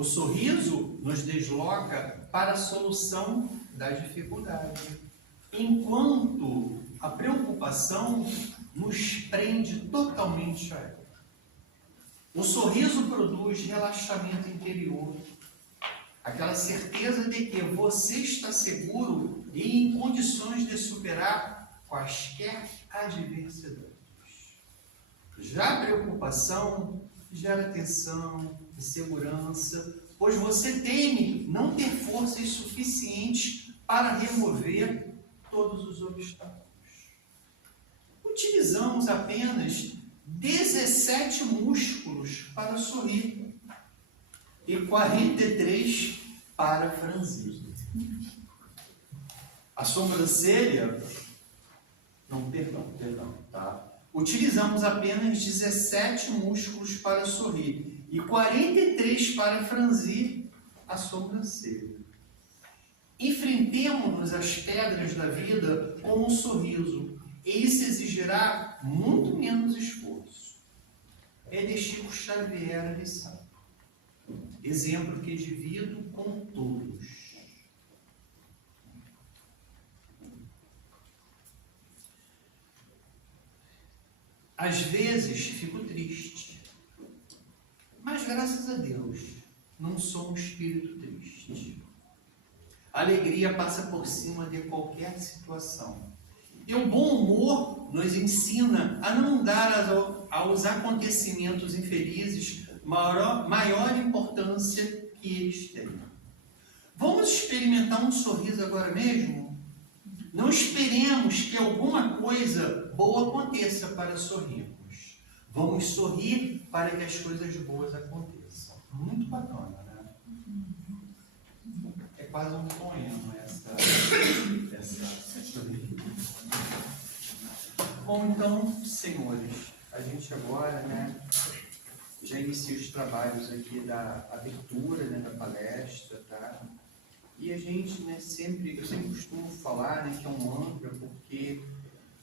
O sorriso nos desloca para a solução da dificuldade, enquanto a preocupação nos prende totalmente a ela. O sorriso produz relaxamento interior, aquela certeza de que você está seguro e em condições de superar quaisquer adversidades. Já a preocupação gera tensão, insegurança, pois você teme não ter forças suficientes para remover todos os obstáculos. Utilizamos apenas 17 músculos para sorrir e 43 para franzir. A sobrancelha, tá? Utilizamos apenas 17 músculos para sorrir e 43 para franzir a sobrancelha. Enfrentemos as pedras da vida com um sorriso, e isso exigirá muito menos esforço. É de Chico Xavier a lição. Exemplo que divido com todos. Às vezes fico triste, mas graças a Deus não sou um espírito triste. A alegria passa por cima de qualquer situação. E o bom humor nos ensina a não dar aos acontecimentos infelizes maior importância que eles têm. Vamos experimentar um sorriso agora mesmo? Não esperemos que alguma coisa boa aconteça para sorrirmos. Vamos sorrir para que as coisas boas aconteçam. Muito bacana, né? É quase um poema essa. Bom, então, senhores, a gente agora, né, já inicia os trabalhos aqui da abertura, né, da palestra, tá? E a gente, né, eu sempre costumo falar, né, que é um mantra, porque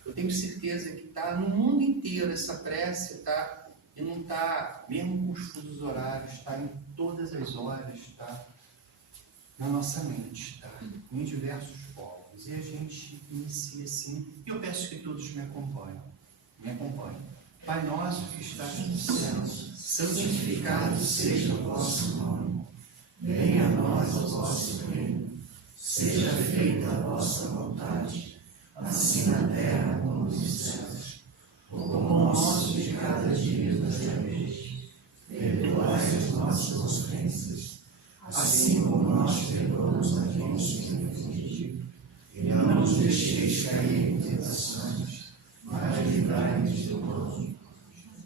eu tenho certeza que está no mundo inteiro essa prece, tá? E não está, mesmo com os fusos horários, está em todas as horas, tá? Na nossa mente, tá? Em diversos povos. E a gente inicia assim, e eu peço que todos me acompanhem. Pai nosso que estás no céu, santificado seja o vosso nome. Venha a nós o vosso reino, seja feita a vossa vontade, assim na terra como nos céus. O pão nosso de cada dia nos dai hoje. Perdoai as nossas ofensas, assim como nós perdoamos a quem nos tem ofendido. E não nos deixeis cair em tentações, mas livrai-nos do mal.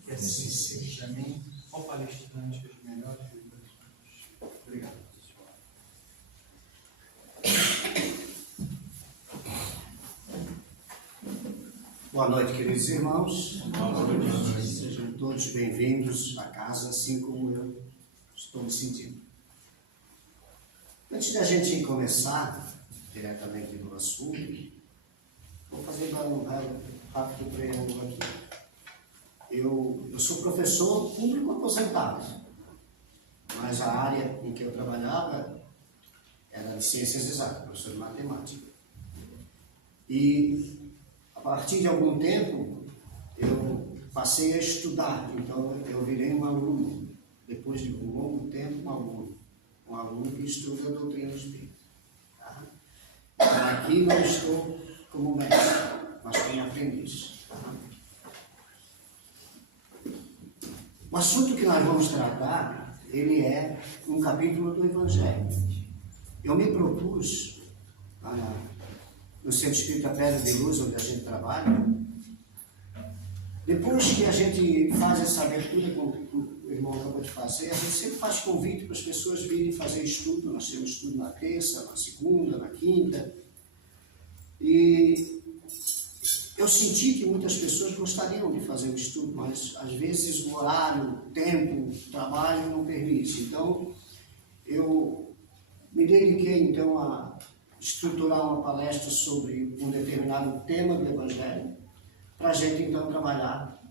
Que assim seja. Amém. Ao palestrante, as melhores vibrações. Obrigado, pessoal. Boa noite, queridos irmãos. Boa noite. Sejam todos bem-vindos à casa, assim como eu estou me sentindo. Antes da gente começar diretamente no assunto, vou fazer um rápido preâmbulo aqui. Eu sou professor público aposentado, mas a área em que eu trabalhava era de ciências exatas, professor de matemática. E a partir de algum tempo eu passei a estudar, então eu virei um aluno, depois de um longo tempo um aluno que estuda a doutrina espírita. Tá? Então, aqui não estou como mestre, mas tenho aprendiz. Tá? O assunto que nós vamos tratar, ele é um capítulo do Evangelho. Eu me propus, no Centro Espírita Pedra de Luz, onde a gente trabalha, depois que a gente faz essa abertura que o irmão acabou de fazer, a gente sempre faz convite para as pessoas virem fazer estudo. Nós temos estudo na terça, na segunda, na quinta. E eu senti que muitas pessoas gostariam de fazer o estudo, mas às vezes o horário, o tempo, o trabalho não permite. Então, eu me dediquei então a estruturar uma palestra sobre um determinado tema do Evangelho, para a gente então trabalhar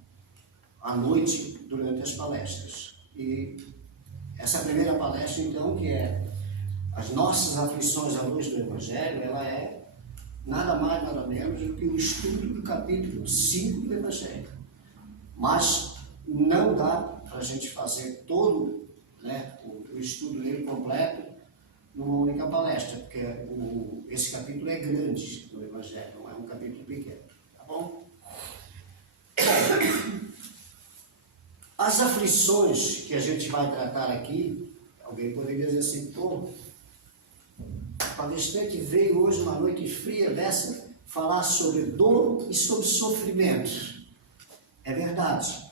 à noite durante as palestras. E Essa primeira palestra, então, que é as nossas aflições à luz do Evangelho, ela é nada mais, nada menos do que o estudo do capítulo 5 do Evangelho. Mas não dá para a gente fazer todo, né, o estudo dele completo numa única palestra, porque esse capítulo é grande do Evangelho, não é um capítulo pequeno, tá bom? As aflições que a gente vai tratar aqui, alguém poderia dizer assim, pô, o palestrante veio hoje uma noite fria dessa falar sobre dor e sobre sofrimento. É verdade.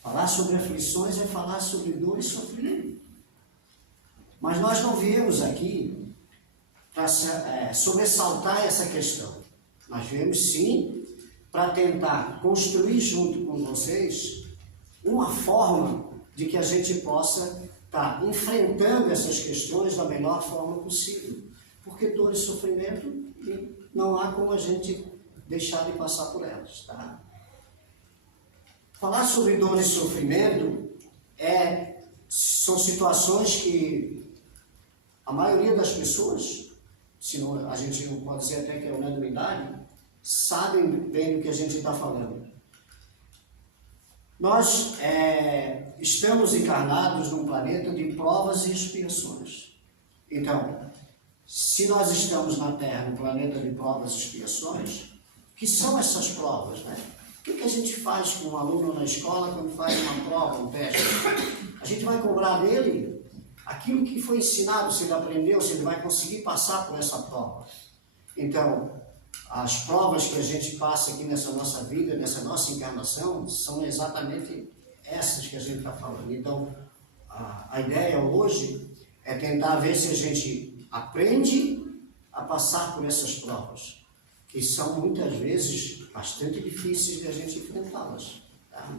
Falar sobre aflições é falar sobre dor e sofrimento. Mas nós não viemos aqui para sobressaltar essa questão. Nós viemos sim para tentar construir junto com vocês uma forma de que a gente possa estar enfrentando essas questões da melhor forma possível. Porque dor e sofrimento não há como a gente deixar de passar por elas, tá? Falar sobre dor e sofrimento são situações que a maioria das pessoas, senão a gente não pode dizer até que é unanimidade, sabem bem do que a gente está falando. Nós estamos encarnados num planeta de provas e expiações. Então, se nós estamos na Terra, no planeta de provas e expiações, o que são essas provas, né? O que a gente faz com um aluno na escola quando faz uma prova, um teste? A gente vai cobrar dele aquilo que foi ensinado, se ele aprendeu, se ele vai conseguir passar por essa prova. Então, as provas que a gente passa aqui nessa nossa vida, nessa nossa encarnação, são exatamente essas que a gente está falando. Então, a ideia hoje é tentar ver se a gente aprende a passar por essas provas, que são muitas vezes bastante difíceis de a gente enfrentá-las. Tá?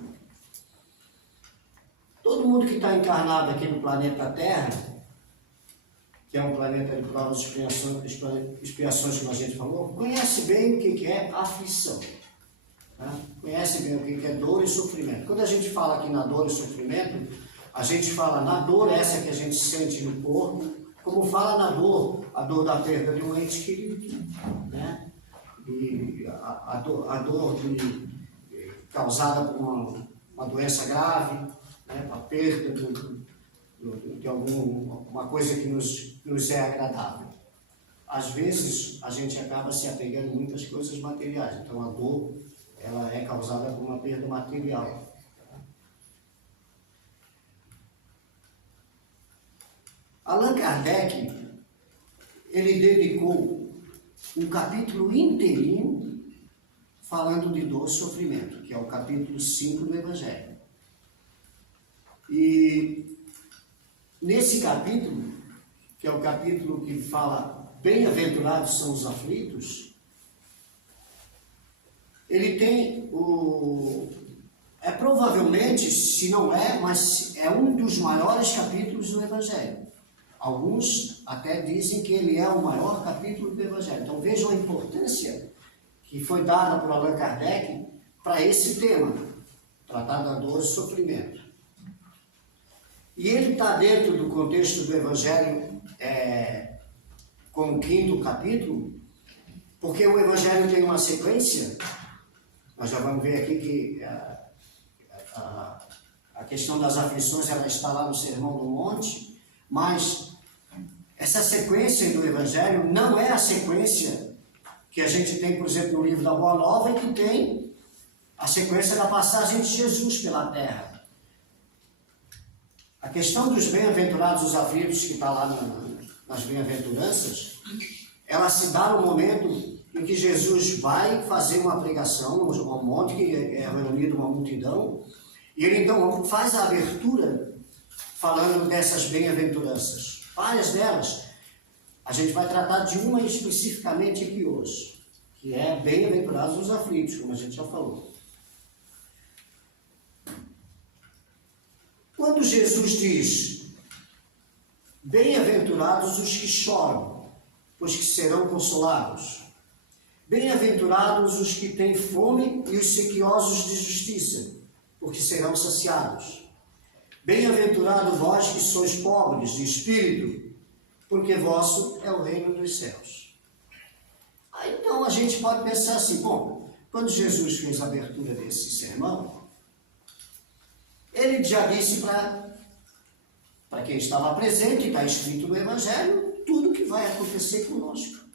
Todo mundo que está encarnado aqui no planeta Terra, que é um planeta de provas e expiações, como a gente falou, conhece bem o que é aflição. Tá? Conhece bem o que é dor e sofrimento. Quando a gente fala aqui na dor e sofrimento, a gente fala na dor essa que a gente sente no corpo, como fala na dor, a dor da perda de um ente querido, né? E a dor causada por uma doença grave, né? A perda de alguma coisa que nos é agradável. Às vezes, a gente acaba se apegando a muitas coisas materiais, então a dor ela é causada por uma perda material. Allan Kardec, ele dedicou um capítulo inteirinho falando de dor e sofrimento, que é o capítulo 5 do Evangelho. E nesse capítulo, que é o capítulo que fala bem-aventurados são os aflitos, ele tem provavelmente, se não é, mas é um dos maiores capítulos do Evangelho. Alguns até dizem que ele é o maior capítulo do Evangelho. Então vejam a importância que foi dada por Allan Kardec para esse tema, tratar da dor e sofrimento. E ele está dentro do contexto do Evangelho com o 5º capítulo, porque o Evangelho tem uma sequência. Nós já vamos ver aqui que a questão das aflições ela está lá no Sermão do Monte, mas essa sequência do Evangelho não é a sequência que a gente tem, por exemplo, no livro da Boa Nova, e que tem a sequência da passagem de Jesus pela terra. A questão dos bem-aventurados os aflitos, que está lá nas bem-aventuranças, ela se dá no momento em que Jesus vai fazer uma pregação no monte, que é reunido uma multidão, e ele então faz a abertura falando dessas bem-aventuranças. Várias delas, a gente vai tratar de uma especificamente aqui hoje, que é bem-aventurados os aflitos, como a gente já falou. Quando Jesus diz, bem-aventurados os que choram, pois que serão consolados. Bem-aventurados os que têm fome e os sequiosos de justiça, porque serão saciados. Bem-aventurado vós que sois pobres de espírito, porque vosso é o reino dos céus. Então a gente pode pensar assim, bom, quando Jesus fez a abertura desse sermão, ele já disse para quem estava presente, está escrito no Evangelho, tudo que vai acontecer conosco.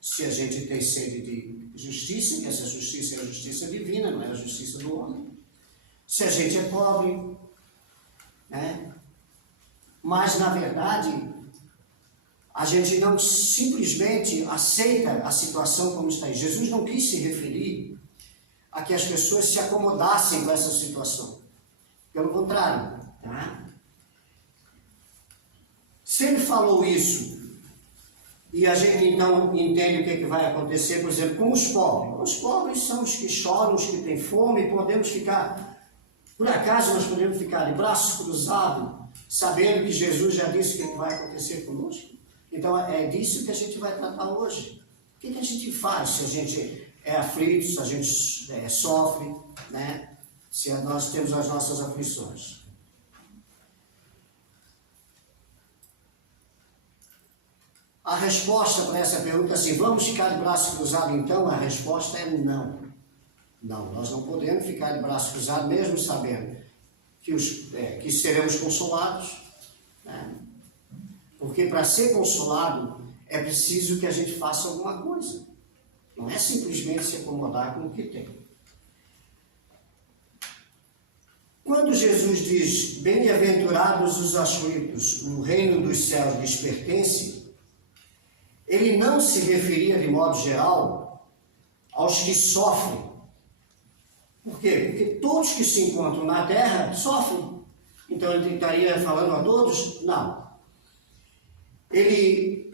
Se a gente tem sede de justiça, que essa justiça é a justiça divina, não é a justiça do homem. Se a gente é pobre, né? Mas, na verdade, a gente não simplesmente aceita a situação como está aí. Jesus não quis se referir a que as pessoas se acomodassem com essa situação. Pelo contrário, tá? Se ele falou isso, e a gente então entende o que vai acontecer, por exemplo, com os pobres. Os pobres são os que choram, os que têm fome, podemos ficar, por acaso nós podemos ficar de braços cruzados, sabendo que Jesus já disse o que vai acontecer conosco? Então é disso que a gente vai tratar hoje. O que a gente faz se a gente é aflito, se a gente sofre, né? Se nós temos as nossas aflições? A resposta para essa pergunta é assim, vamos ficar de braço cruzado então? A resposta é não. Não, nós não podemos ficar de braço cruzado, mesmo sabendo que seremos consolados, né? Porque para ser consolado é preciso que a gente faça alguma coisa. Não é simplesmente se acomodar com o que tem. Quando Jesus diz, bem-aventurados os aflitos, o reino dos céus lhes pertence, ele não se referia de modo geral aos que sofrem. Por quê? Porque todos que se encontram na terra sofrem. Então ele estaria falando a todos? Não. Ele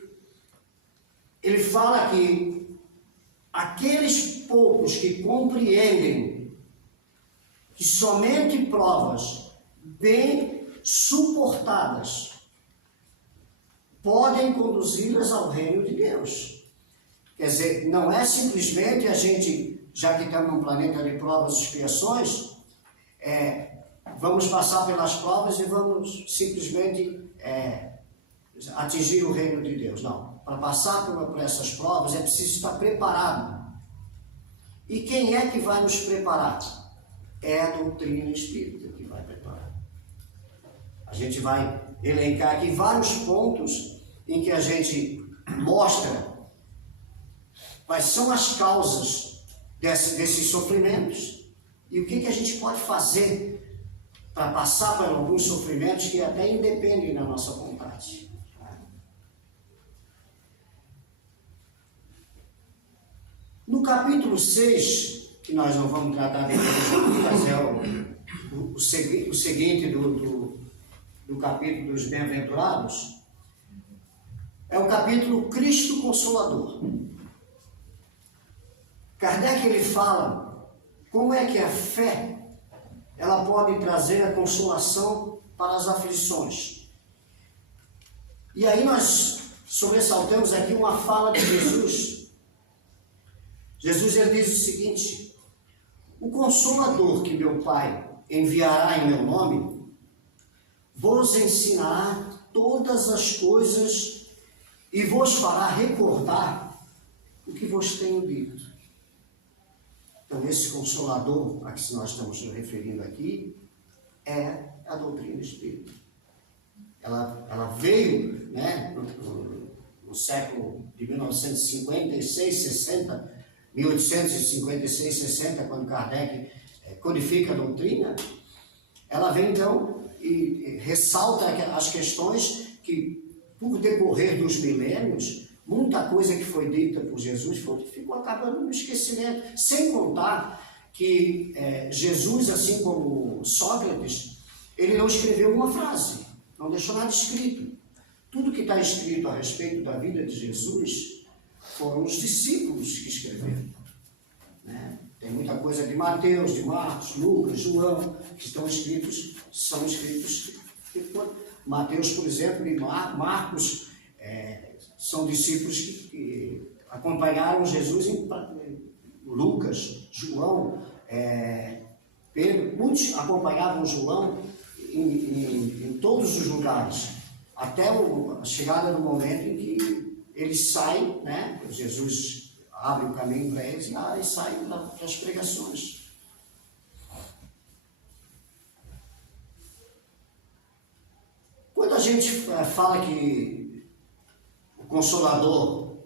fala que aqueles poucos que compreendem que somente provas bem suportadas podem conduzi-las ao reino de Deus. Quer dizer, não é simplesmente a gente, já que estamos num planeta de provas e expiações, vamos passar pelas provas e vamos simplesmente atingir o reino de Deus. Não. Para passar por essas provas é preciso estar preparado. E quem é que vai nos preparar? É a doutrina espírita que vai preparar. A gente vai elencar aqui vários pontos em que a gente mostra quais são as causas desses sofrimentos e o que a gente pode fazer para passar por alguns sofrimentos que até independem da nossa vontade. No capítulo 6, que nós não vamos tratar depois, mas é o seguinte do capítulo dos bem-aventurados, é o capítulo Cristo Consolador. Kardec ele fala como é que a fé ela pode trazer a consolação para as aflições. E aí nós sobressaltamos aqui uma fala de Jesus. Jesus ele diz o seguinte: o Consolador que meu Pai enviará em meu nome vos ensinará todas as coisas e vos fará recordar o que vos tenho dito. Então, esse Consolador a que nós estamos nos referindo aqui é a doutrina espírita. Ela veio, né, no século de 1956, 60, 1856, 60, quando Kardec codifica a doutrina. Ela vem então e ressalta as questões que, por decorrer dos milênios, muita coisa que foi dita por Jesus ficou acabando no esquecimento. Sem contar que Jesus, assim como Sócrates, ele não escreveu uma frase, não deixou nada escrito. Tudo que está escrito a respeito da vida de Jesus foram os discípulos que escreveram, né? Tem muita coisa de Mateus, de Marcos, Lucas, João, que são escritos. Mateus, por exemplo, e Marcos são discípulos que acompanharam Jesus. Lucas, João, Pedro, muitos acompanhavam João em todos os lugares, até a chegada do momento em que eles saem, né? Jesus abre o caminho para eles e saem para as pregações. Quando a gente fala que o Consolador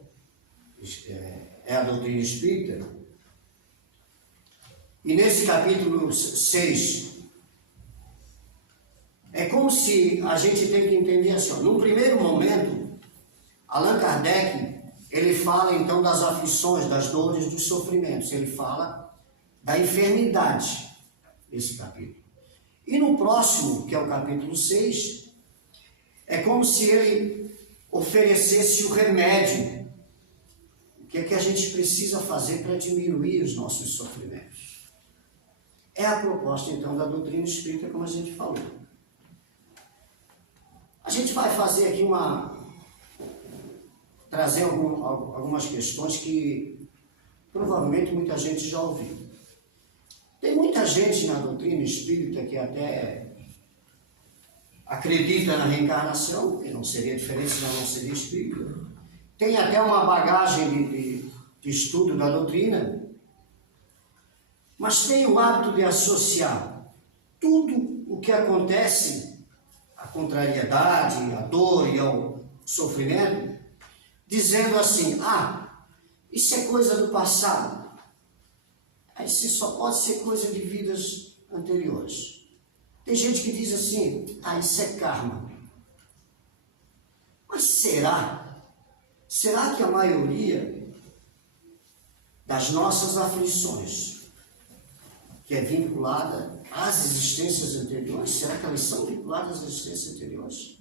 é a doutrina espírita, e nesse capítulo 6, é como se a gente tem que entender assim, num primeiro momento, Allan Kardec, ele fala então das aflições, das dores, dos sofrimentos, ele fala da enfermidade, esse capítulo. E no próximo, que é o capítulo 6, é como se ele oferecesse o remédio. O que é que a gente precisa fazer para diminuir os nossos sofrimentos? É a proposta, então, da doutrina espírita, como a gente falou. A gente vai fazer aqui trazer algumas questões que provavelmente muita gente já ouviu. Tem muita gente na doutrina espírita que até acredita na reencarnação, que não seria diferente se não seria espírita. Tem até uma bagagem de estudo da doutrina, mas tem o hábito de associar tudo o que acontece, a contrariedade, a dor e ao sofrimento, dizendo assim, isso é coisa do passado. Isso só pode ser coisa de vidas anteriores. Tem gente que diz assim, isso é karma. Mas será? Será que a maioria das nossas aflições, que é vinculada às existências anteriores, será que elas são vinculadas às existências anteriores?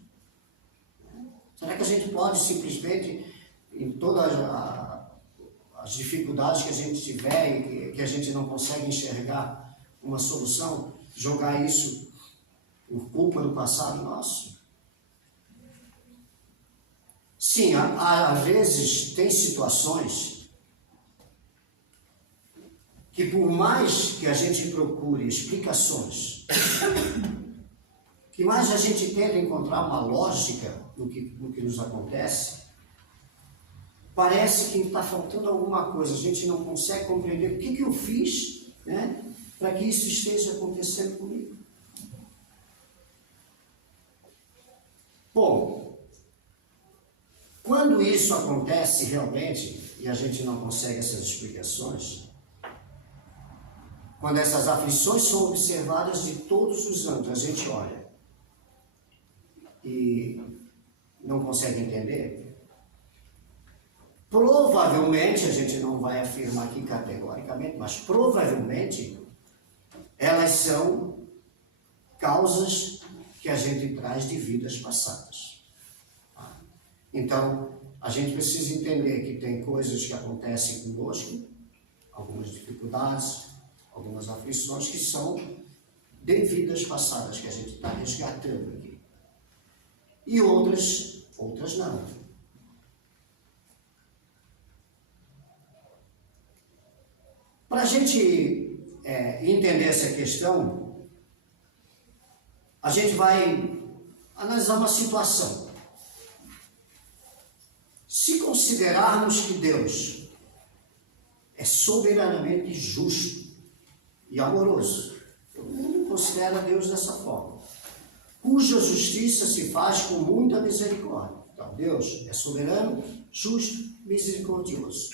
Será que a gente pode simplesmente, em todas as dificuldades que a gente tiver e que a gente não consegue enxergar uma solução, jogar isso por culpa do passado nosso? Sim, às vezes tem situações que, por mais que a gente procure explicações, que mais a gente tenta encontrar uma lógica no que nos acontece, parece que está faltando alguma coisa, a gente não consegue compreender o que eu fiz, né, para que isso esteja acontecendo comigo. Bom, quando isso acontece realmente, e a gente não consegue essas explicações, quando essas aflições são observadas de todos os ângulos, a gente olha e não consegue entender, provavelmente, a gente não vai afirmar aqui categoricamente, mas provavelmente elas são causas que a gente traz de vidas passadas. Então, a gente precisa entender que tem coisas que acontecem conosco, algumas dificuldades, algumas aflições que são de vidas passadas, que a gente está resgatando aqui. E outras não. Para a gente entender essa questão, a gente vai analisar uma situação. Se considerarmos que Deus é soberanamente justo e amoroso, todo mundo considera Deus dessa forma, cuja justiça se faz com muita misericórdia. Então, Deus é soberano, justo, misericordioso.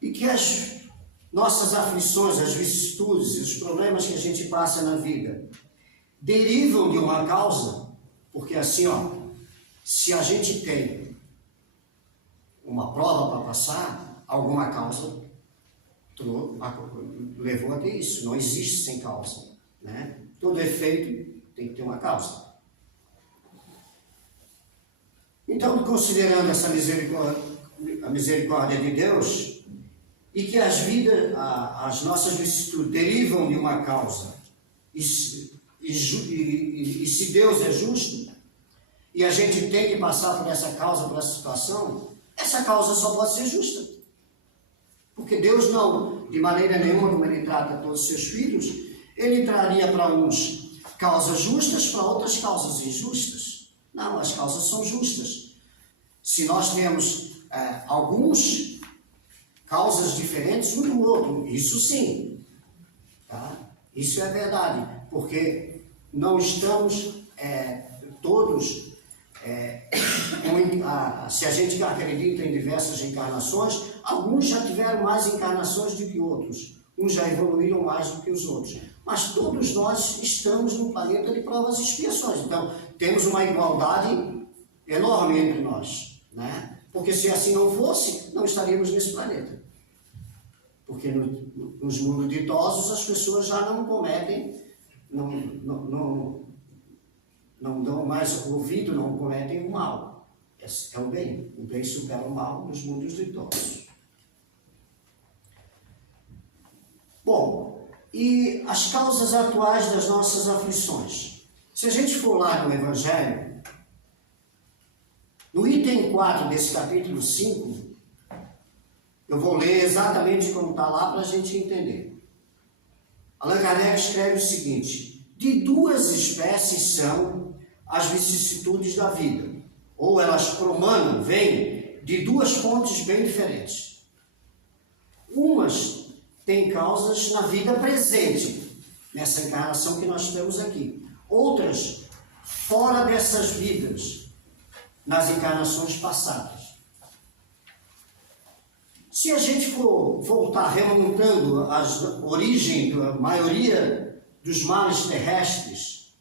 E que as nossas aflições, as vicissitudes e os problemas que a gente passa na vida derivam de uma causa, porque assim, se a gente tem uma prova para passar, alguma causa levou a ter isso. Não existe sem causa, né? Todo efeito tem que ter uma causa. Então, considerando essa a misericórdia de Deus, e que as nossas vicissitudes derivam de uma causa, e se Deus é justo, e a gente tem que passar por essa causa, por essa situação, essa causa só pode ser justa. Porque Deus não, de maneira nenhuma, como Ele trata todos os seus filhos, Ele traria para uns causas justas para outras causas injustas. Não, as causas são justas. Se nós temos alguns causas diferentes um do outro, isso sim, tá? Isso é verdade, porque não estamos todos, se a gente acredita em diversas encarnações, alguns já tiveram mais encarnações do que outros, uns já evoluíram mais do que os outros, mas todos nós estamos num planeta de provas e expiações, então temos uma igualdade enorme entre nós, né? Porque se assim não fosse, não estaríamos nesse planeta. Porque nos mundos ditosos as pessoas já não cometem, não dão mais ouvido, não cometem o mal. É o bem. O bem supera o mal nos mundos ditosos. Bom, e as causas atuais das nossas aflições? Se a gente for lá no Evangelho, no item 4 desse capítulo 5, eu vou ler exatamente como está lá para a gente entender. Allan Kardec escreve o seguinte: de duas espécies são as vicissitudes da vida, ou elas promanam, vêm de duas fontes bem diferentes. Umas têm causas na vida presente, nessa encarnação que nós temos aqui. Outras, fora dessas vidas, nas encarnações passadas. Se a gente for voltar remontando a origem da maioria dos males terrestres,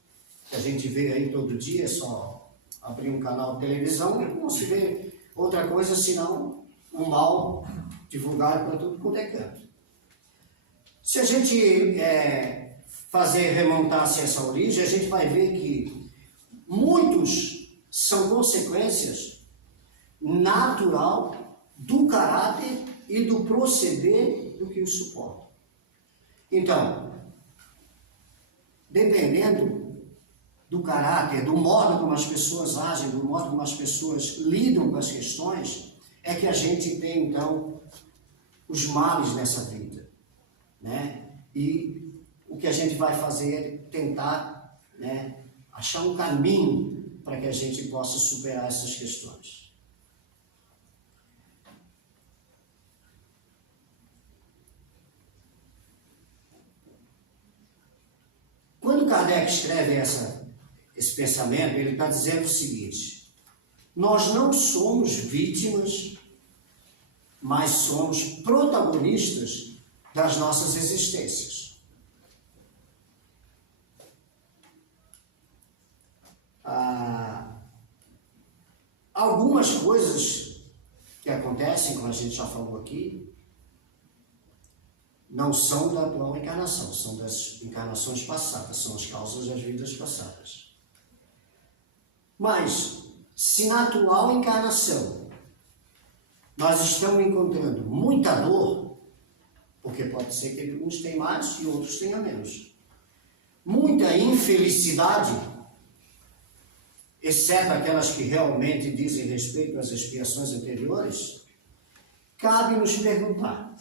que a gente vê aí todo dia, só abrir um canal de televisão, não se vê outra coisa senão um mal divulgado para tudo quanto é canto. Se a gente remontar-se a essa origem, a gente vai ver que muitos são consequências natural do caráter e do proceder do que os suporta. Então, dependendo do caráter, do modo como as pessoas agem, do modo como as pessoas lidam com as questões, é que a gente tem, então, os males nessa vida, né? E o que a gente vai fazer é tentar, né, achar um caminho para que a gente possa superar essas questões. Quando Kardec escreve esse pensamento, ele está dizendo o seguinte: nós não somos vítimas, mas somos protagonistas das nossas existências. Algumas coisas que acontecem, como a gente já falou aqui, não são da atual encarnação, são das encarnações passadas, são as causas das vidas passadas. Mas, se na atual encarnação nós estamos encontrando muita dor, porque pode ser que uns tenham mais e outros tenham menos, muita infelicidade, exceto aquelas que realmente dizem respeito às expiações anteriores, cabe nos perguntar,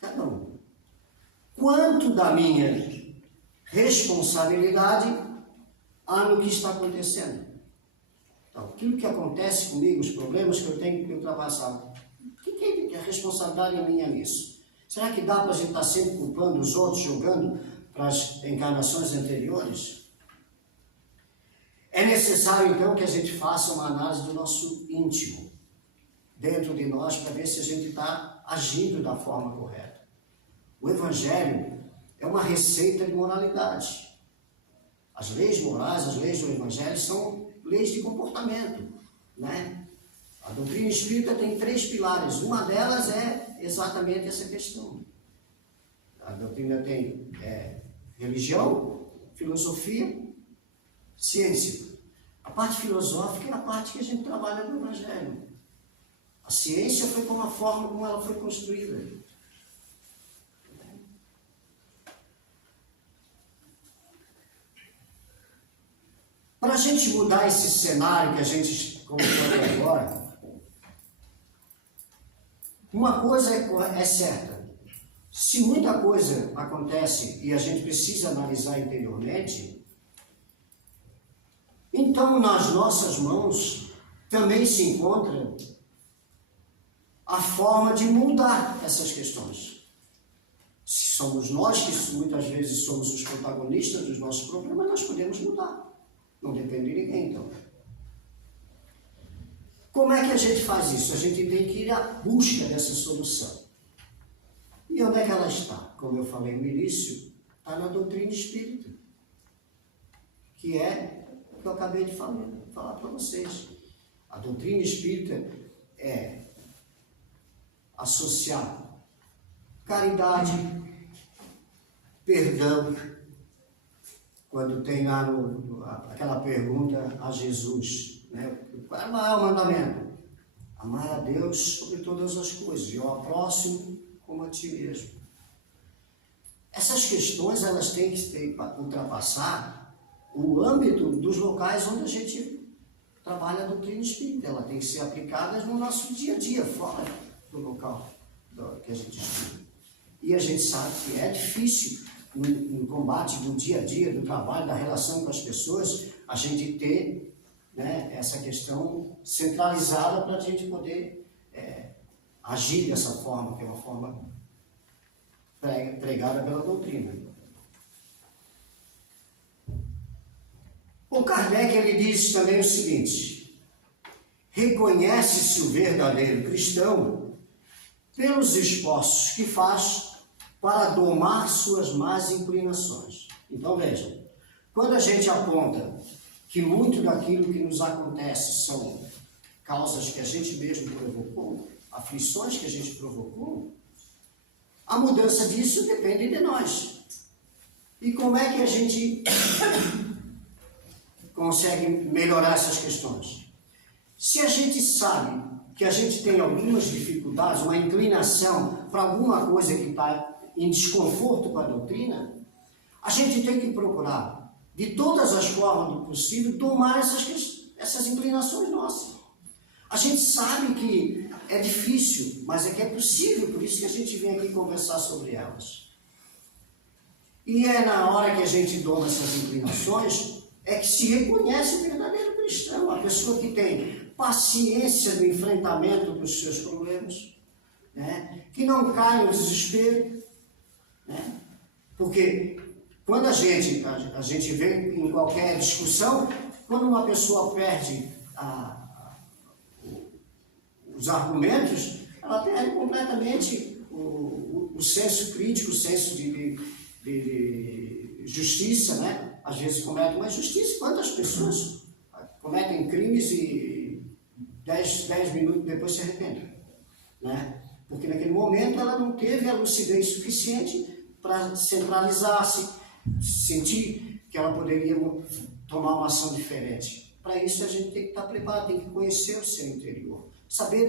cada um, quanto da minha responsabilidade há no que está acontecendo? Então, aquilo que acontece comigo, os problemas que eu tenho que ultrapassar, o que é a responsabilidade minha nisso? Será que dá para a gente estar sempre culpando os outros, jogando para as encarnações anteriores? É necessário, então, que a gente faça uma análise do nosso íntimo, dentro de nós, para ver se a gente está agindo da forma correta. O Evangelho é uma receita de moralidade. As leis morais, as leis do Evangelho são leis de comportamento, né? A doutrina espírita tem 3 pilares. Uma delas é exatamente essa questão. A doutrina tem religião, filosofia, ciência. A parte filosófica é a parte que a gente trabalha no Evangelho. A ciência foi como a forma como ela foi construída. Para a gente mudar esse cenário que a gente colocou agora, uma coisa é certa: se muita coisa acontece e a gente precisa analisar interiormente, Então, nas nossas mãos também se encontra a forma de mudar essas questões. Se somos nós que muitas vezes somos os protagonistas dos nossos problemas, nós podemos mudar. Não depende de ninguém, então. Como é que a gente faz isso? A gente tem que ir à busca dessa solução. E onde é que ela está? Como eu falei no início, está na doutrina espírita, que é o que eu acabei de falar para vocês. A doutrina espírita é associar caridade, perdão. Quando tem lá aquela pergunta a Jesus, né? Qual é o maior mandamento? Amar a Deus sobre todas as coisas e ao próximo como a ti mesmo. Essas questões, elas têm que ultrapassar o âmbito dos locais onde a gente trabalha a doutrina espírita. Ela tem que ser aplicada no nosso dia a dia, fora do local que a gente estuda. E a gente sabe que é difícil no combate do dia a dia, do trabalho, da relação com as pessoas, a gente ter, né, essa questão centralizada para a gente poder agir dessa forma, que é uma forma pregada pela doutrina. O Kardec, ele diz também o seguinte: reconhece-se o verdadeiro cristão pelos esforços que faz para domar suas más inclinações. Então vejam, quando a gente aponta que muito daquilo que nos acontece são causas que a gente mesmo provocou, aflições que a gente provocou, a mudança disso depende de nós. E como é que a gente consegue melhorar essas questões? Se a gente sabe que a gente tem algumas dificuldades, uma inclinação para alguma coisa que está em desconforto com a doutrina, a gente tem que procurar, de todas as formas do possível, tomar essas inclinações nossas. A gente sabe que é difícil, mas é que é possível, por isso que a gente vem aqui conversar sobre elas. E é na hora que a gente doma essas inclinações, é que se reconhece o verdadeiro cristão, a pessoa que tem paciência no enfrentamento dos seus problemas, né? Que não cai no desespero, né? Porque quando a gente vê em qualquer discussão, quando uma pessoa perde os argumentos, ela perde completamente o senso crítico, o senso de justiça, né? Às vezes comete uma injustiça. Quantas pessoas cometem crimes e 10 minutos depois se arrependem, né? Porque naquele momento ela não teve a lucidez suficiente para centralizar-se, sentir que ela poderia tomar uma ação diferente. Para isso a gente tem que estar preparado, tem que conhecer o seu interior. Saber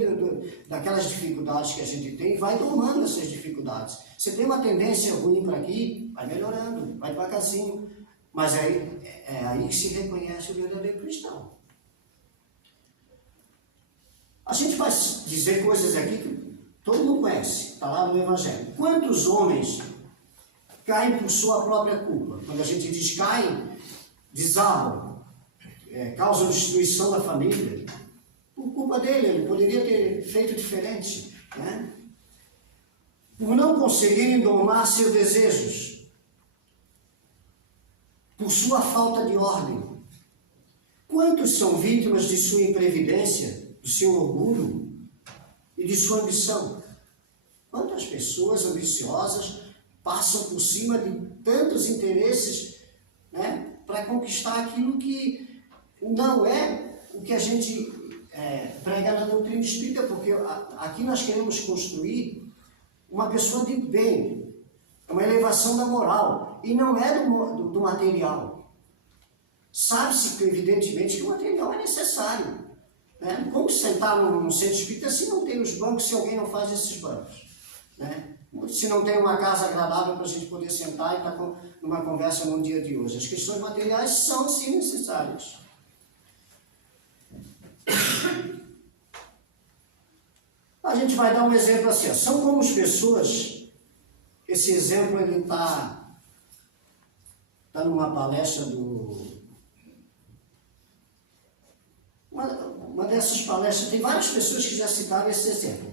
daquelas dificuldades que a gente tem, vai domando essas dificuldades. Você tem uma tendência ruim para aqui, vai melhorando, vai devagarzinho. Mas é aí que se reconhece o verdadeiro cristão. A gente vai dizer coisas aqui que todo mundo conhece, está lá no Evangelho. Quantos homens caem por sua própria culpa? Quando a gente diz caem, desabam, causam destruição da família. Por culpa dele, ele poderia ter feito diferente, né? Por não conseguirem domar seus desejos, por sua falta de ordem. Quantos são vítimas de sua imprevidência, do seu orgulho e de sua ambição? Quantas pessoas ambiciosas passam por cima de tantos interesses, né, para conquistar aquilo que não é o que a gente prega na doutrina espírita, porque aqui nós queremos construir uma pessoa de bem, uma elevação da moral, e não é do material. Sabe-se que, evidentemente, que o material é necessário, né? Como sentar num centro espírita se não tem os bancos, se alguém não faz esses bancos, né? Se não tem uma casa agradável para a gente poder sentar e estar numa conversa no dia de hoje. As questões materiais são, sim, necessárias. A gente vai dar um exemplo assim. São como as pessoas, esse exemplo ele está numa palestra uma dessas palestras, tem várias pessoas que já citaram esse exemplo.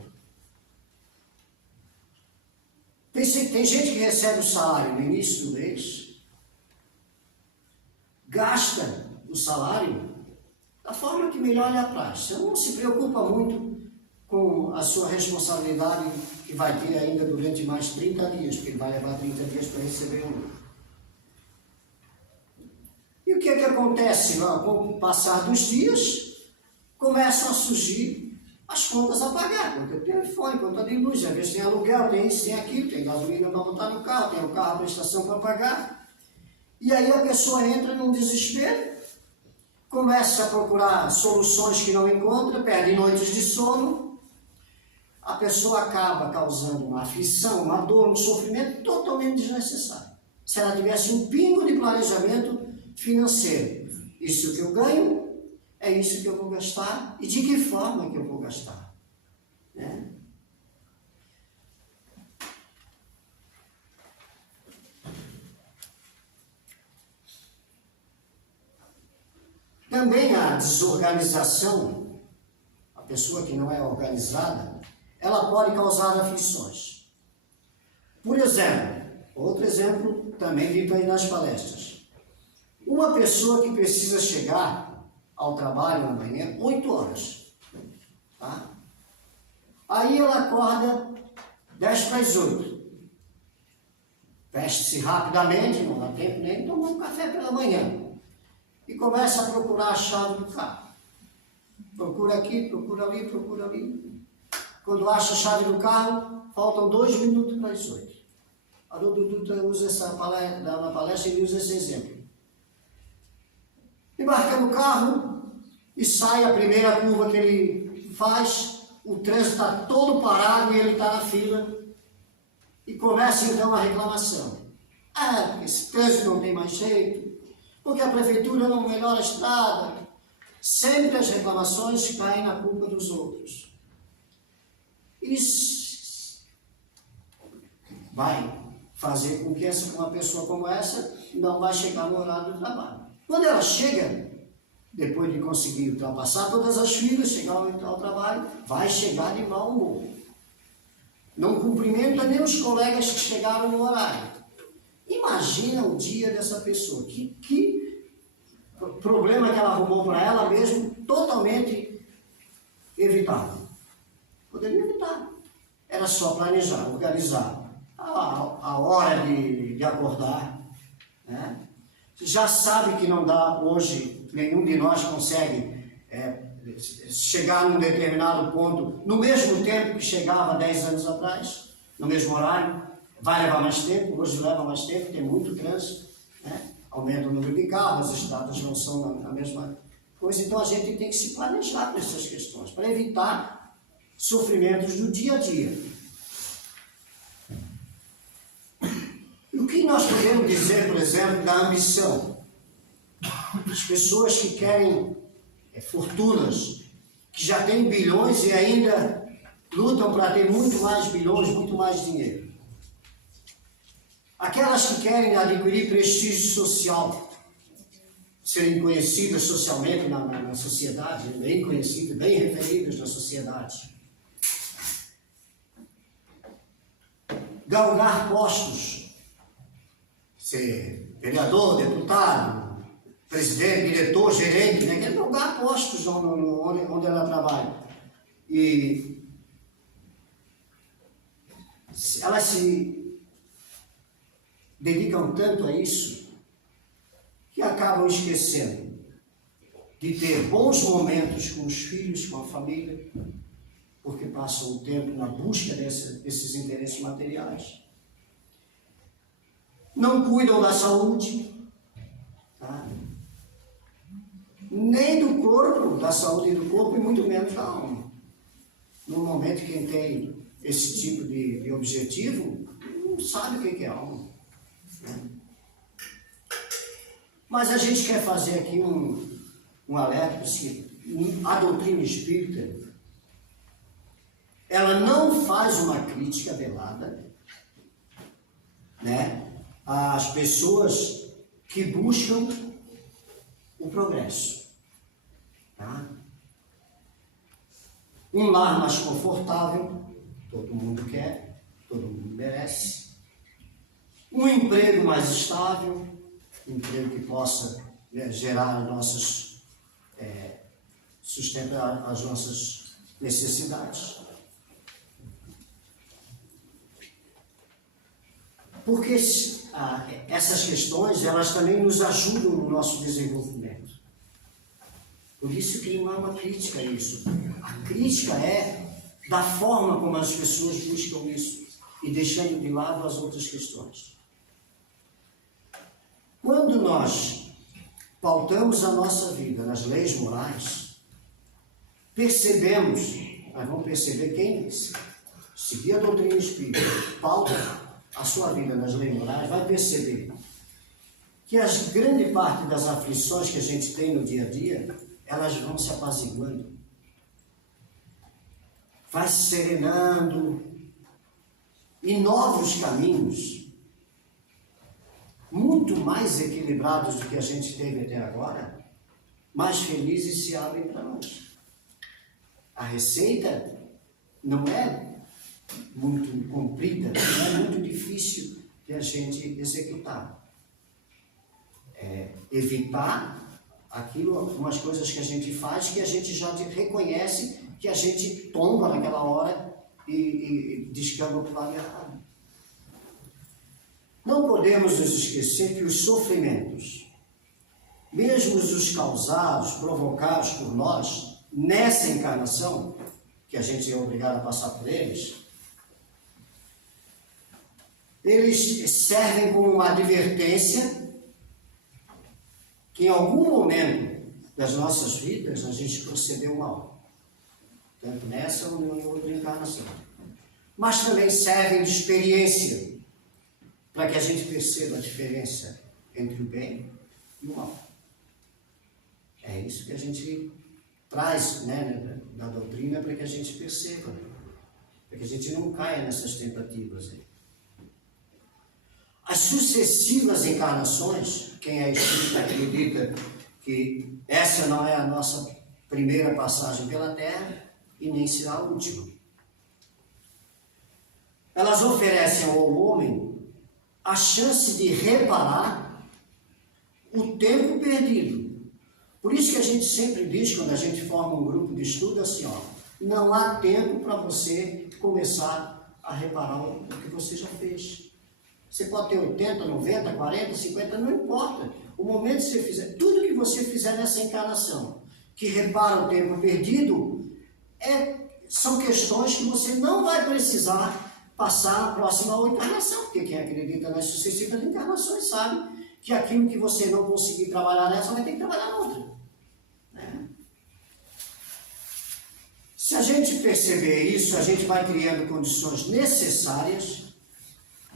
Tem gente que recebe o salário no início do mês, gasta o salário da forma que melhor lhe apraz. Você não se preocupa muito com a sua responsabilidade que vai ter ainda durante mais 30 dias, porque ele vai levar 30 dias para receber um lucro. E o que é que acontece? Com o passar dos dias, começam a surgir as contas a pagar, conta de telefone, conta de luz, às vezes tem aluguel, tem isso, tem aquilo, tem gasolina para botar no carro, tem o carro, a prestação para pagar. E aí a pessoa entra num desespero, começa a procurar soluções que não encontra, perde noites de sono, a pessoa acaba causando uma aflição, uma dor, um sofrimento totalmente desnecessário. Se ela tivesse um pingo de planejamento financeiro, isso que eu ganho, é isso que eu vou gastar e de que forma que eu vou gastar, né? Também a desorganização, a pessoa que não é organizada, ela pode causar aflições. Por exemplo, outro exemplo também dito aí nas palestras, uma pessoa que precisa chegar ao trabalho na manhã, 8 horas. Tá? Aí ela acorda 10 para as 8. Veste-se rapidamente, não dá tempo nem de tomar um café pela manhã. E começa a procurar a chave do carro. Procura aqui, procura ali, procura ali. Quando acha a chave do carro, faltam 2 minutos para as 8. A Dudu usa essa palestra, na palestra ele usa esse exemplo. Embarca no carro e sai a primeira curva que ele faz, o trânsito está todo parado e ele está na fila e começa então a reclamação. Esse trânsito não tem mais jeito, porque a prefeitura não melhora a estrada. Sempre as reclamações caem na culpa dos outros. Isso vai fazer com que uma pessoa como essa não vai chegar no horário do trabalho. Quando ela chega, depois de conseguir ultrapassar todas as filas, chegar ao trabalho, vai chegar de mau humor. Não cumprimenta nem os colegas que chegaram no horário. Imagina o dia dessa pessoa. Que problema que ela arrumou para ela mesmo, totalmente evitável. Poderia evitar. Era só planejar, organizar a hora de acordar, né? Já sabe que não dá hoje, nenhum de nós consegue chegar num determinado ponto no mesmo tempo que chegava 10 anos atrás, no mesmo horário. Vai levar mais tempo, hoje leva mais tempo, tem muito trânsito, né? Aumenta o número de carros, as estradas não são a mesma coisa, então a gente tem que se planejar para essas questões, para evitar sofrimentos do dia a dia. O que nós podemos dizer, por exemplo, da ambição? As pessoas que querem fortunas, que já têm bilhões e ainda lutam para ter muito mais bilhões, muito mais dinheiro. Aquelas que querem adquirir prestígio social, serem conhecidas socialmente na sociedade, bem conhecidas, bem referidas na sociedade. Galgar postos, ser vereador, deputado, presidente, diretor, gerente, né? Quer galgar postos onde ela trabalha. E elas se dedicam tanto a isso que acabam esquecendo de ter bons momentos com os filhos, com a família, porque passam o tempo na busca desses interesses materiais. Não cuidam da saúde, tá? Nem do corpo, da saúde do corpo e muito menos da alma. Normalmente quem tem esse tipo de objetivo não sabe o que é alma, né? Mas a gente quer fazer aqui um alerta, porque a doutrina espírita, ela não faz uma crítica velada, né, às pessoas que buscam o progresso, tá? um lar mais confortável, todo mundo quer, todo mundo merece, um emprego mais estável, um emprego que possa, né, gerar nossas, sustentar as nossas necessidades. Porque essas questões, elas também nos ajudam no nosso desenvolvimento. Por isso que não é uma crítica a isso. A crítica é da forma como as pessoas buscam isso e deixando de lado as outras questões. Quando nós pautamos a nossa vida nas leis morais, nós vamos perceber quem seguir a doutrina espírita, pauta a sua vida nas leis morais, vai perceber que a grande parte das aflições que a gente tem no dia a dia, elas vão se apaziguando, vai se serenando, e novos caminhos, muito mais equilibrados do que a gente teve até agora, mais felizes se abrem para nós. A receita não é muito comprida, não é muito difícil de a gente executar. É evitar umas coisas que a gente faz que a gente já reconhece que a gente tomba naquela hora e descamba para o lado errado. Não podemos nos esquecer que os sofrimentos, mesmo os causados, provocados por nós, nessa encarnação, que a gente é obrigado a passar por eles servem como uma advertência que em algum momento das nossas vidas a gente procedeu mal, tanto nessa ou em outra encarnação. Mas também servem de experiência para que a gente perceba a diferença entre o bem e o mal. É isso que a gente traz, né, da doutrina, para que a gente perceba, para que a gente não caia nessas tentativas aí. As sucessivas encarnações, quem é espírita acredita que essa não é a nossa primeira passagem pela Terra e nem será a última. Elas oferecem ao homem a chance de reparar o tempo perdido. Por isso que a gente sempre diz, quando a gente forma um grupo de estudo, assim, não há tempo para você começar a reparar o que você já fez. Você pode ter 80, 90, 40, 50, não importa. O momento que você fizer, tudo que você fizer nessa encarnação, que repara o tempo perdido, são questões que você não vai precisar passar na próxima encarnação, porque quem acredita nas sucessivas encarnações sabe que aquilo que você não conseguir trabalhar nessa, vai ter que trabalhar na outra. Né? Se a gente perceber isso, a gente vai criando condições necessárias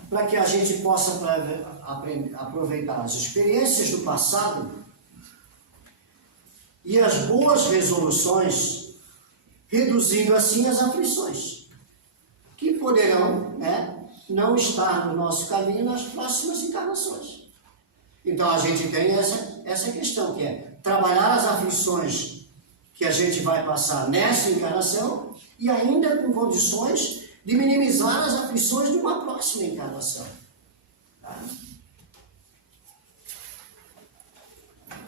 para que a gente possa aproveitar as experiências do passado e as boas resoluções, reduzindo assim as aflições, que poderão, né, não estar no nosso caminho nas próximas encarnações. Então a gente tem essa questão, que é trabalhar as aflições que a gente vai passar nessa encarnação e ainda com condições de minimizar as aflições de uma próxima encarnação. Tá?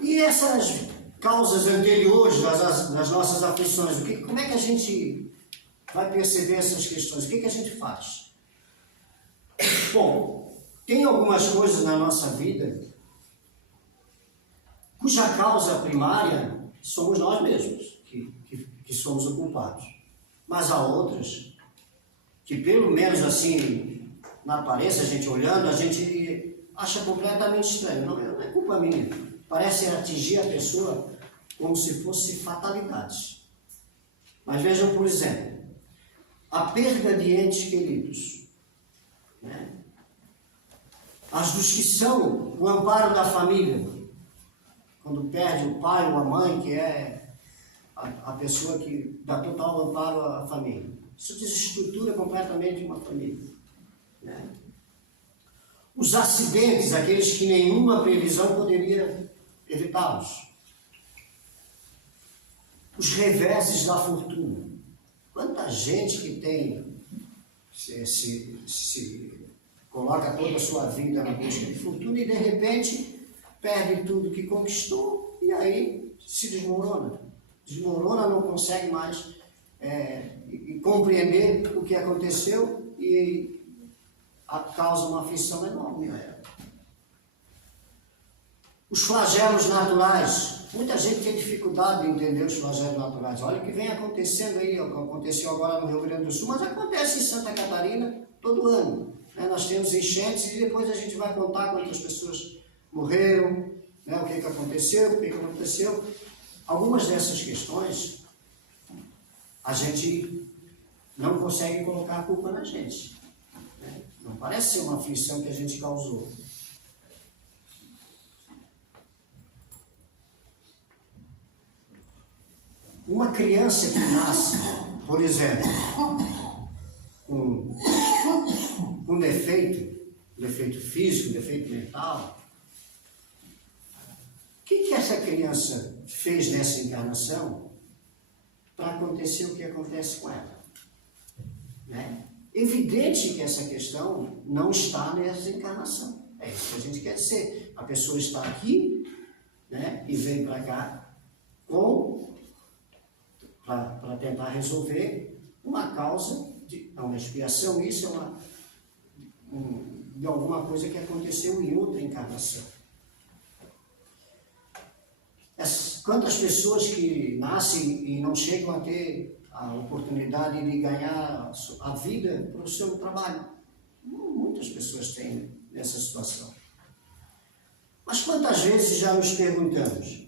E essas causas anteriores das nossas aflições, como é que a gente vai perceber essas questões? O que a gente faz? Bom, tem algumas coisas na nossa vida cuja causa primária somos nós mesmos, que somos o culpado. Mas há outras que, pelo menos assim, na aparência, a gente olhando, a gente acha completamente estranho. Não é culpa minha. Parece atingir a pessoa como se fosse fatalidades. Mas vejam, por exemplo, a perda de entes queridos. Né? As dos que são o amparo da família. Quando perde o pai ou a mãe, que é a pessoa que dá total amparo à família. Isso desestrutura completamente uma família. Né? Os acidentes, aqueles que nenhuma previsão poderia evitá-los. Os reveses da fortuna. Quanta gente que tem, se coloca toda a sua vida na busca de fortuna e de repente perde tudo que conquistou e aí se desmorona. Desmorona, não consegue mais compreender o que aconteceu e causa uma aflição enorme a ela. Os flagelos naturais. Muita gente tem dificuldade de entender os flagelos naturais. Olha o que vem acontecendo aí, aconteceu agora no Rio Grande do Sul, mas acontece em Santa Catarina todo ano. Nós temos enchentes e depois a gente vai contar quantas pessoas morreram, o que aconteceu. Algumas dessas questões a gente não consegue colocar a culpa na gente. Não parece ser uma aflição que a gente causou. Uma criança que nasce, por exemplo, com defeito físico, defeito mental, o que essa criança fez nessa encarnação para acontecer o que acontece com ela? Evidente que essa questão não está nessa encarnação. É isso que a gente quer dizer. A pessoa está aqui, e vem para cá para tentar resolver uma causa, uma expiação. Isso é de alguma coisa que aconteceu em outra encarnação. Quantas pessoas que nascem e não chegam a ter a oportunidade de ganhar a vida pelo seu trabalho? Muitas pessoas têm nessa situação. Mas quantas vezes já nos perguntamos,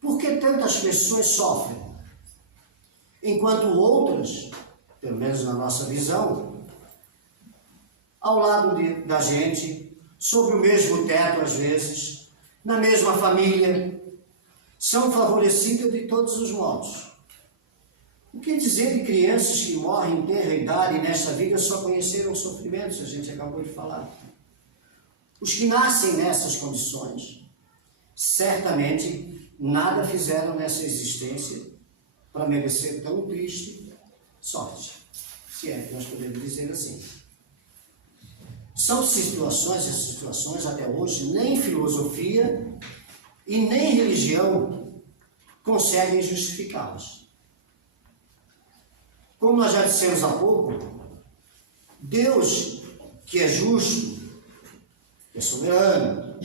por que tantas pessoas sofrem, enquanto outras, pelo menos na nossa visão, ao lado da gente, sob o mesmo teto às vezes, na mesma família, são favorecidas de todos os modos? O que dizer de crianças que morrem em tenra idade e nesta vida só conheceram sofrimentos, a gente acabou de falar. Os que nascem nessas condições, certamente nada fizeram nessa existência para merecer tão triste sorte, se é que nós podemos dizer assim. São essas situações até hoje, nem filosofia e nem religião conseguem justificá-las. Como nós já dissemos há pouco, Deus, que é justo, que é soberano,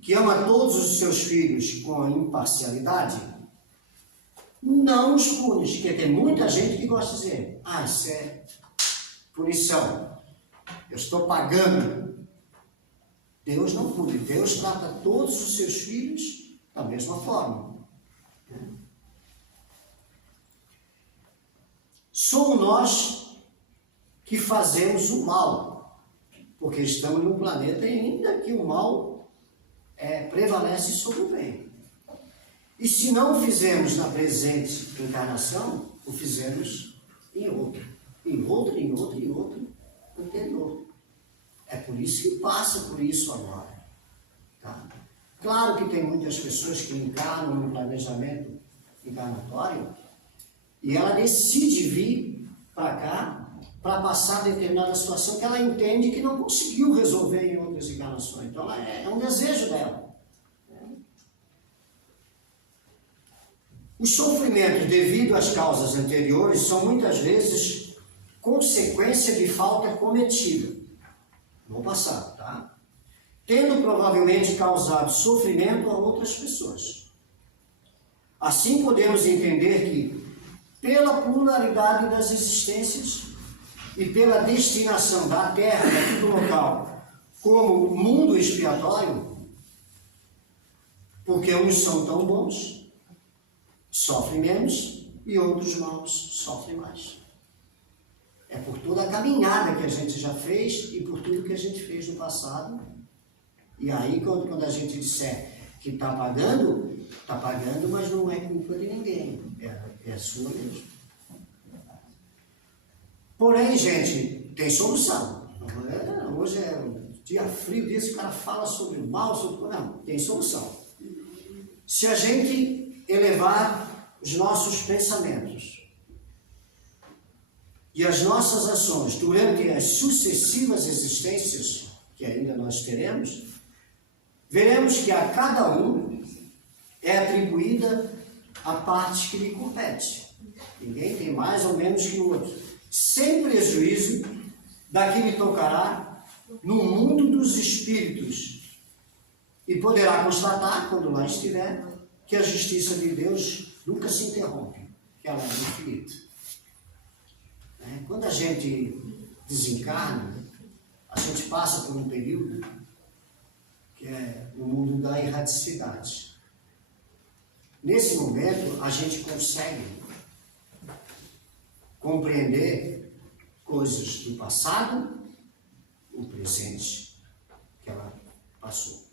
que ama todos os seus filhos com imparcialidade, não os pune, porque tem muita gente que gosta de dizer, isso é punição, eu estou pagando. Deus não pune, Deus trata todos os seus filhos da mesma forma. Somos nós que fazemos o mal, porque estamos num planeta ainda que o mal prevalece sobre o bem. E se não o fizemos na presente encarnação, o fizemos em outro anterior. É por isso que passa por isso agora. Tá? Claro que tem muitas pessoas que encarnam no planejamento encarnatório e ela decide vir para cá para passar determinada situação que ela entende que não conseguiu resolver em outras encarnações. Então é um desejo dela. Os sofrimentos devido às causas anteriores são muitas vezes consequência de falta cometida no passado, tá? Tendo provavelmente causado sofrimento a outras pessoas. Assim podemos entender que, pela pluralidade das existências e pela destinação da Terra, daquele local, como mundo expiatório, porque uns são tão bons, sofrem menos, e outros maus sofrem mais. É por toda a caminhada que a gente já fez e por tudo que a gente fez no passado. E aí, quando a gente disser que está pagando, mas não é culpa de ninguém, é sua mesmo. Porém, gente, tem solução. Hoje é um dia frio desse, o cara fala sobre o mal, não, tem solução. Se a gente elevar os nossos pensamentos e as nossas ações durante as sucessivas existências que ainda nós teremos, veremos que a cada um é atribuída a parte que lhe compete. Ninguém tem mais ou menos que o outro, sem prejuízo da que lhe tocará no mundo dos espíritos. E poderá constatar, quando lá estiver, que a justiça de Deus nunca se interrompe, que ela é infinita. Quando a gente desencarna, a gente passa por um período que é o mundo da erraticidade. Nesse momento, a gente consegue compreender coisas do passado, o presente que ela passou.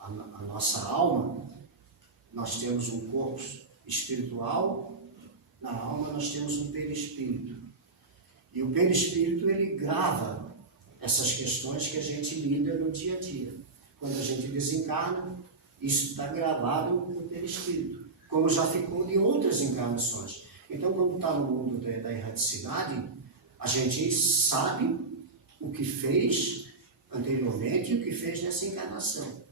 A nossa alma, nós temos um corpo espiritual, na alma nós temos um perispírito. E o perispírito, ele grava essas questões que a gente lida no dia a dia. Quando a gente desencarna, isso está gravado no perispírito, como já ficou de outras encarnações. Então, quando está no mundo da erraticidade, a gente sabe o que fez anteriormente e o que fez nessa encarnação.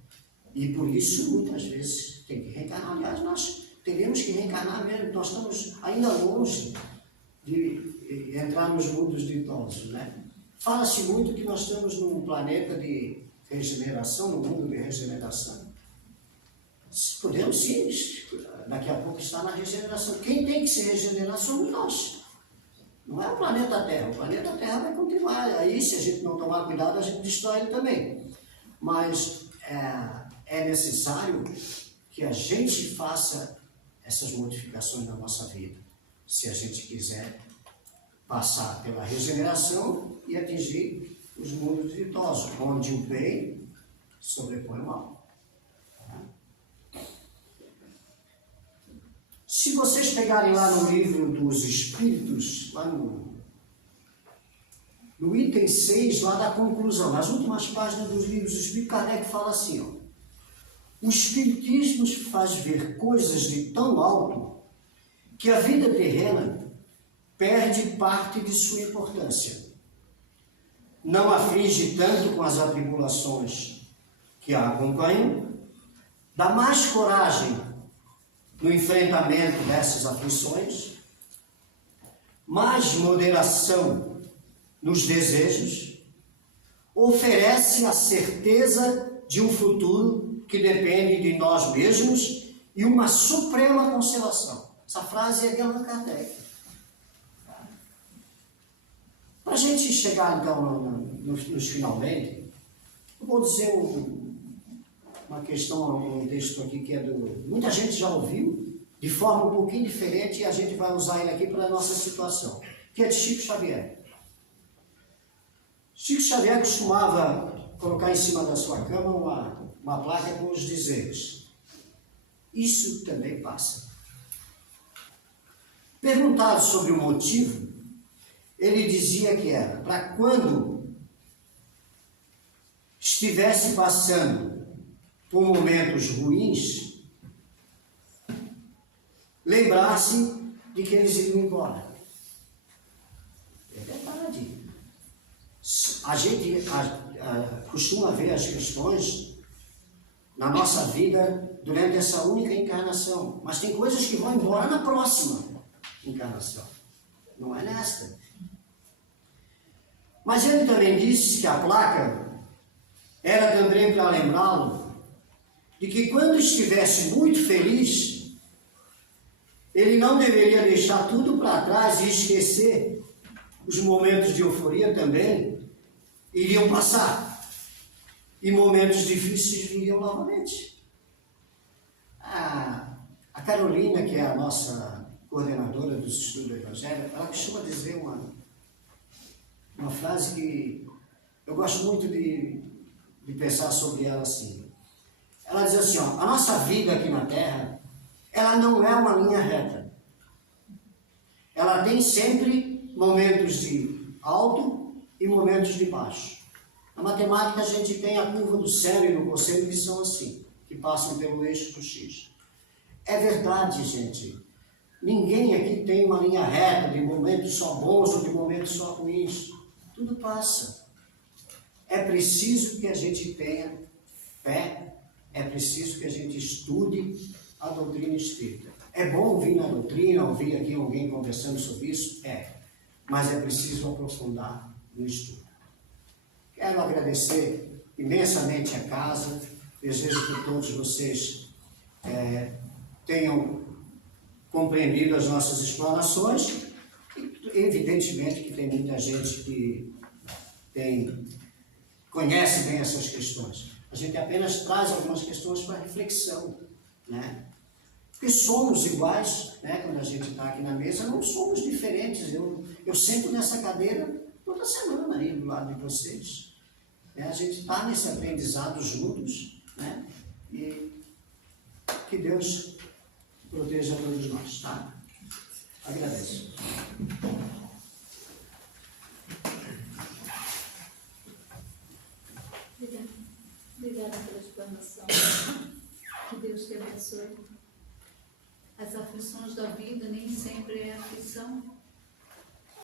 E por isso, muitas vezes, tem que reencarnar. Aliás, nós teremos que reencarnar mesmo. Nós estamos ainda longe de entrar nos mundos ditosos, né? Fala-se muito que nós estamos num planeta de regeneração, num mundo de regeneração. Podemos sim, daqui a pouco estar na regeneração. Quem tem que se regenerar somos nós. Não é o planeta Terra. O planeta Terra vai continuar. Aí, se a gente não tomar cuidado, a gente destrói ele também. Mas é necessário que a gente faça essas modificações na nossa vida, se a gente quiser passar pela regeneração e atingir os mundos ditosos, onde o bem sobrepõe o mal. Se vocês pegarem lá no livro dos Espíritos, lá no item 6, lá da conclusão, nas últimas páginas dos livros dos Espíritos, Kardec fala assim, ó: o Espiritismo faz ver coisas de tão alto que a vida terrena perde parte de sua importância. Não aflige tanto com as atribulações que a acompanham, dá mais coragem no enfrentamento dessas aflições, mais moderação nos desejos, oferece a certeza de um futuro que depende de nós mesmos e uma suprema consolação. Essa frase é de Allan Kardec. Para a gente chegar, então, nos finalmente, eu vou dizer uma questão, um texto aqui que é muita gente já ouviu, de forma um pouquinho diferente, e a gente vai usar ele aqui para a nossa situação, que é de Chico Xavier. Chico Xavier costumava colocar em cima da sua cama uma placa com os dizeres: isso também passa. Perguntado sobre o motivo, ele dizia que era para quando estivesse passando por momentos ruins, lembrar-se de que eles iriam embora. É verdade. A gente costuma ver as questões na nossa vida durante essa única encarnação, mas tem coisas que vão embora na próxima encarnação, não é nesta. Mas ele também disse que a placa era também para lembrá-lo de que quando estivesse muito feliz, ele não deveria deixar tudo para trás e esquecer os momentos de euforia também iriam passar e momentos difíceis viriam novamente. A Carolina, que é a nossa coordenadora dos estudos do Evangelho, ela costuma dizer uma frase que eu gosto muito de pensar sobre ela assim. Ela diz assim, ó: a nossa vida aqui na Terra, ela não é uma linha reta. Ela tem sempre momentos de alto e momentos de baixo. Na matemática a gente tem a curva do seno e do cosseno que são assim, que passam pelo eixo do X. É verdade, gente. Ninguém aqui tem uma linha reta de momentos só bons ou de momentos só ruins. Tudo passa. É preciso que a gente tenha fé, é preciso que a gente estude a doutrina espírita. É bom ouvir na doutrina, ouvir aqui alguém conversando sobre isso? É. Mas é preciso aprofundar no estudo. Quero agradecer imensamente a casa. Desejo que todos vocês tenham compreendido as nossas explanações. E, evidentemente que tem muita gente que conhece bem essas questões. A gente apenas traz algumas questões para reflexão, né? Porque somos iguais, né? Quando a gente está aqui na mesa, não somos diferentes. Eu sento nessa cadeira toda semana aí do lado de vocês. A gente está nesse aprendizado juntos, né? E que Deus proteja todos nós, tá? Agradeço. Obrigada pela explanação. Que Deus te abençoe. As aflições da vida nem sempre é aflição